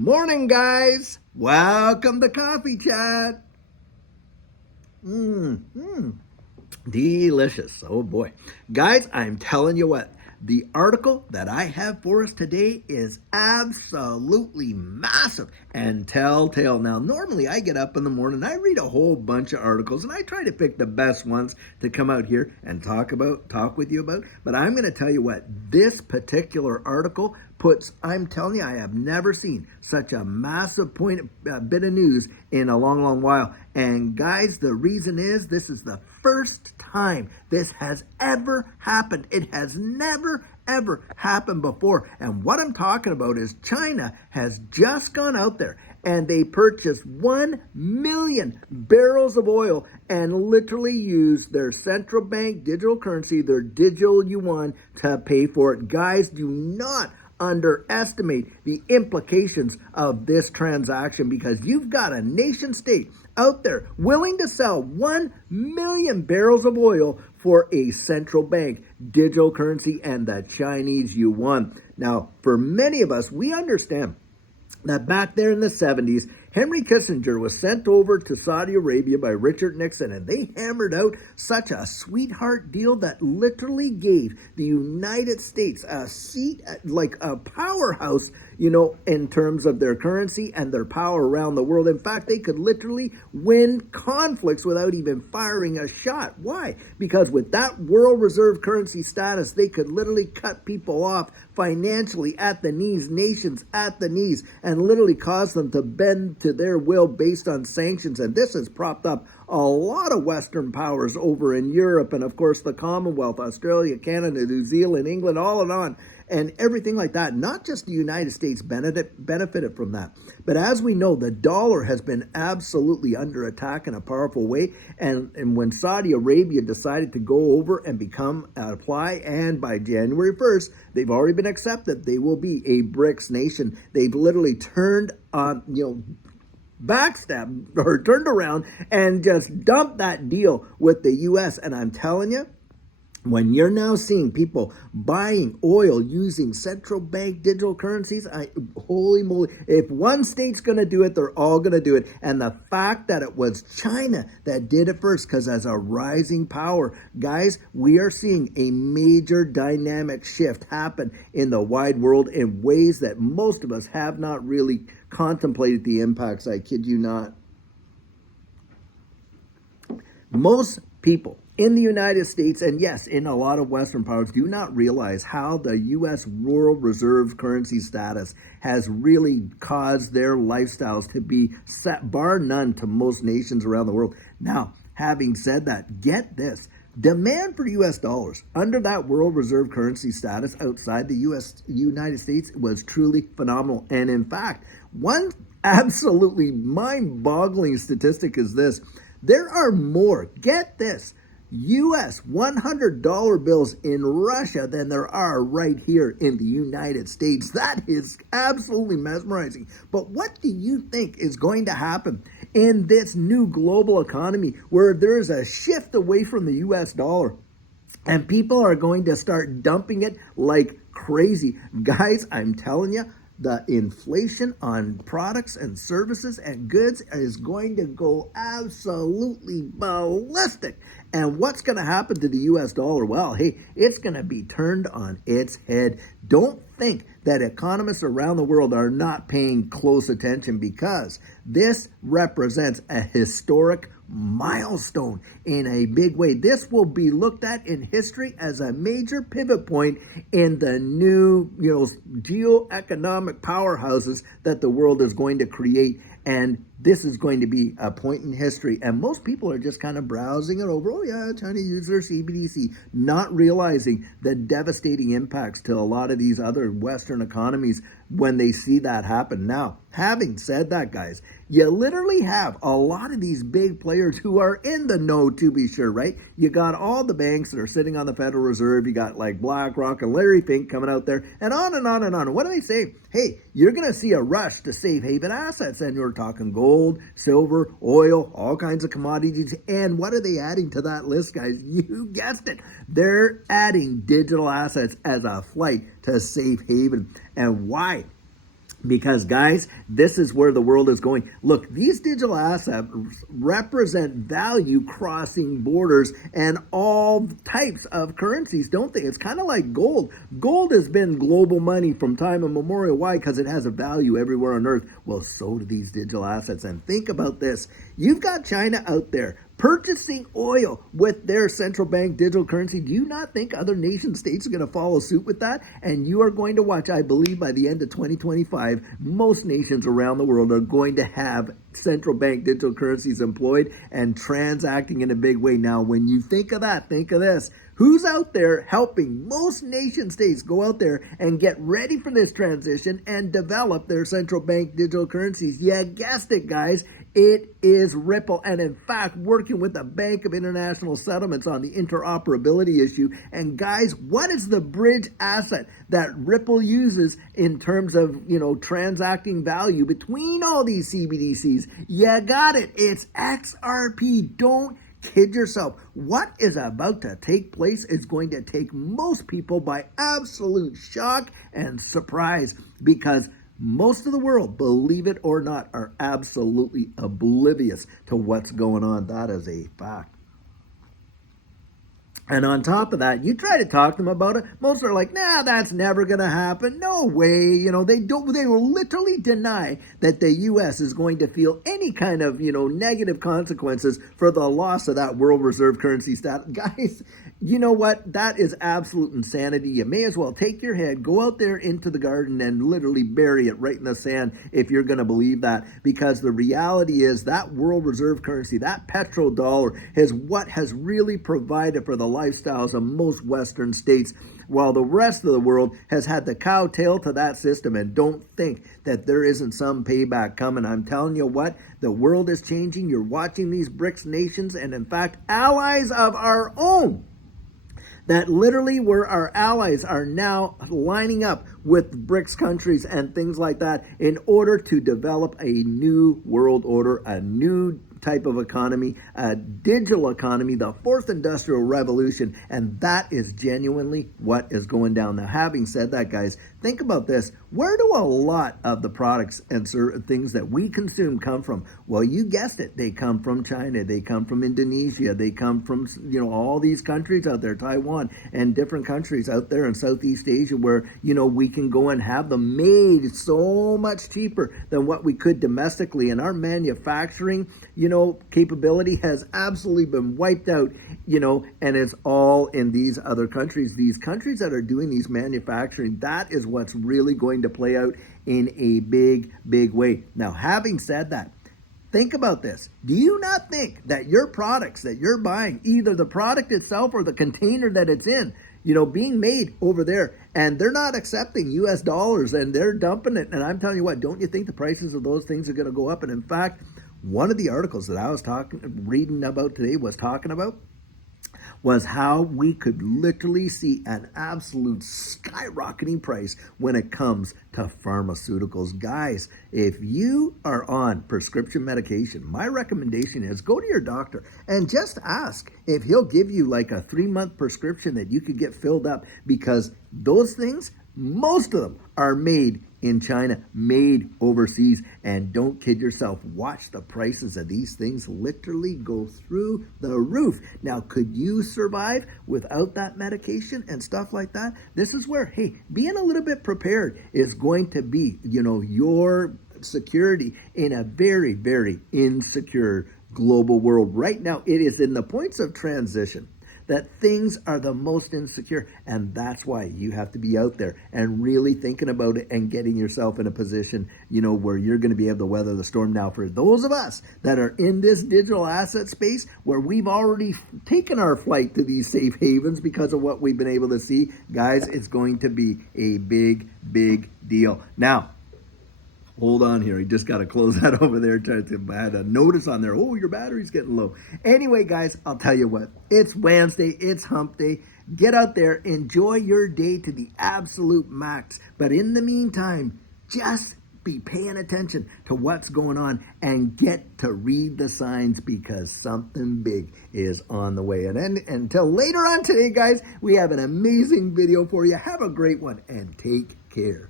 Morning, guys. Welcome to Coffee Chat. Delicious. Oh boy. Guys, I'm telling you what, the article that I have for us today is absolutely massive and telltale. Now, normally I get up in the morning, I read a whole bunch of articles, and I try to pick the best ones to come out here and talk with you about. But I'm going to tell you what, this particular article I'm telling you, I have never seen such a massive bit of news in a long, long while. And guys, the reason is this is the first time this has ever happened. It has never, ever happened before. And what I'm talking about is China has just gone out there and they purchased 1 million barrels of oil and literally used their central bank digital currency, their digital yuan, to pay for it. Guys, do not underestimate the implications of this transaction, because you've got a nation state out there willing to sell 1 million barrels of oil for a central bank digital currency and the Chinese yuan. Now, for many of us, we understand that back there in the 70s, Henry Kissinger was sent over to Saudi Arabia by Richard Nixon, and they hammered out such a sweetheart deal that literally gave the United States a seat, like a powerhouse, in terms of their currency and their power around the world. In fact, they could literally win conflicts without even firing a shot. Why? Because with that world reserve currency status, they could literally cut people off financially at the knees, nations at the knees, and literally cause them to bend to their will based on sanctions. And this has propped up a lot of Western powers over in Europe, and of course the Commonwealth, Australia, Canada, New Zealand, England, all and on, and everything like that. Not just the United States benefited from that, but as we know, the dollar has been absolutely under attack in a powerful way. And when Saudi Arabia decided to go over and apply, and by January 1st, they've already been accepted, they will be a BRICS nation. They've literally turned on, backstabbed or turned around and just dumped that deal with the U.S. And I'm telling you, when you're now seeing people buying oil using central bank digital currencies, holy moly, if one state's going to do it, they're all going to do it. And the fact that it was China that did it first, because as a rising power, guys, we are seeing a major dynamic shift happen in the wide world in ways that most of us have not really contemplated the impacts. I kid you not. Most people in the United States, and yes, in a lot of Western powers, do not realize how the U.S. world reserve currency status has really caused their lifestyles to be set, bar none, to most nations around the world. Now, having said that, get this. Demand for U.S. dollars under that world reserve currency status outside the United States was truly phenomenal. And in fact, one absolutely mind-boggling statistic is this. There are more, get this, U.S. $100 bills in Russia than there are right here in the United States. That is absolutely mesmerizing. But what do you think is going to happen in this new global economy where there is a shift away from the U.S. dollar? And people are going to start dumping it like crazy. Guys, I'm telling you, the inflation on products and services and goods is going to go absolutely ballistic. And what's going to happen to the U.S. dollar? Well, hey, it's going to be turned on its head. Don't think that economists around the world are not paying close attention, because this represents a historic milestone in a big way. This will be looked at in history as a major pivot point in the new, geoeconomic powerhouses that the world is going to create. And this is going to be a point in history. And most people are just kind of browsing it over. Oh yeah, China used their CBDC, not realizing the devastating impacts to a lot of these other Western economies when they see that happen. Now, having said that, guys, you literally have a lot of these big players who are in the know, to be sure, right? You got all the banks that are sitting on the Federal Reserve. You got like BlackRock and Larry Fink coming out there, and on and on and on. What do they say? Hey, you're going to see a rush to safe haven assets, and you're talking gold, silver, oil, all kinds of commodities. And what are they adding to that list, guys? You guessed it. They're adding digital assets as a flight to safe haven. And why? Because, guys, this is where the world is going. Look, these digital assets represent value crossing borders and all types of currencies, don't they? It's kind of like gold. Gold has been global money from time immemorial. Why? Because it has a value everywhere on earth. Well, so do these digital assets. And think about this. You've got China out there purchasing oil with their central bank digital currency. Do you not think other nation states are going to follow suit with that? And you are going to watch, I believe by the end of 2025, most nations around the world are going to have central bank digital currencies employed and transacting in a big way. Now, when you think of that, think of this. Who's out there helping most nation states go out there and get ready for this transition and develop their central bank digital currencies? You guessed it, guys. It is Ripple, and in fact, working with the Bank of International Settlements on the interoperability issue. And guys, what is the bridge asset that Ripple uses in terms of, transacting value between all these CBDCs? You got it. It's XRP. Don't kid yourself. What is about to take place is going to take most people by absolute shock and surprise, because most of the world, believe it or not, are absolutely oblivious to what's going on. That is a fact. And on top of that, you try to talk to them about it. Most are like, nah, that's never going to happen. No way. They will literally deny that the U.S. is going to feel any kind of, negative consequences for the loss of that world reserve currency status. Guys, you know what? That is absolute insanity. You may as well take your head, go out there into the garden and literally bury it right in the sand if you're going to believe that. Because the reality is that world reserve currency, that petrodollar, is what has really provided for the lifestyles of most Western states, while the rest of the world has had to kowtow to that system. And don't think that there isn't some payback coming. I'm telling you what, the world is changing. You're watching these BRICS nations, and in fact, allies of our own, that literally were our allies, are now lining up with BRICS countries and things like that in order to develop a new world order, a new type of economy, a digital economy, the fourth industrial revolution. And that is genuinely what is going down. Now, having said that, guys, think about this. Where do a lot of the products and things that we consume come from? Well, you guessed it. They come from China. They come from Indonesia. They come from, all these countries out there, Taiwan and different countries out there in Southeast Asia, where, we can go and have them made so much cheaper than what we could domestically. And our manufacturing, capability has absolutely been wiped out, and it's all in these other countries. These countries that are doing these manufacturing, that is what's really going to play out in a big, big way. Now, having said that, think about this. Do you not think that your products that you're buying, either the product itself or the container that it's in, being made over there, and they're not accepting US dollars and they're dumping it? And I'm telling you what, don't you think the prices of those things are going to go up? And in fact, one of the articles that I was reading about today was how we could literally see an absolute skyrocketing price when it comes to pharmaceuticals. Guys, if you are on prescription medication, my recommendation is go to your doctor and just ask if he'll give you like a 3-month prescription that you could get filled up, because those things, most of them are made in China, made overseas. And don't kid yourself, watch the prices of these things literally go through the roof. Now, could you survive without that medication and stuff like that? This is where, hey, being a little bit prepared is going to be, your security in a very, very insecure global world. Right now, it is in the points of transition that things are the most insecure. And that's why you have to be out there and really thinking about it and getting yourself in a position, where you're going to be able to weather the storm. Now, for those of us that are in this digital asset space, where we've already taken our flight to these safe havens because of what we've been able to see, guys, it's going to be a big, big deal. Now, hold on here. I just got to close that over there. I had a notice on there. Oh, your battery's getting low. Anyway, guys, I'll tell you what. It's Wednesday. It's hump day. Get out there. Enjoy your day to the absolute max. But in the meantime, just be paying attention to what's going on and get to read the signs, because something big is on the way. And then, until later on today, guys, we have an amazing video for you. Have a great one and take care.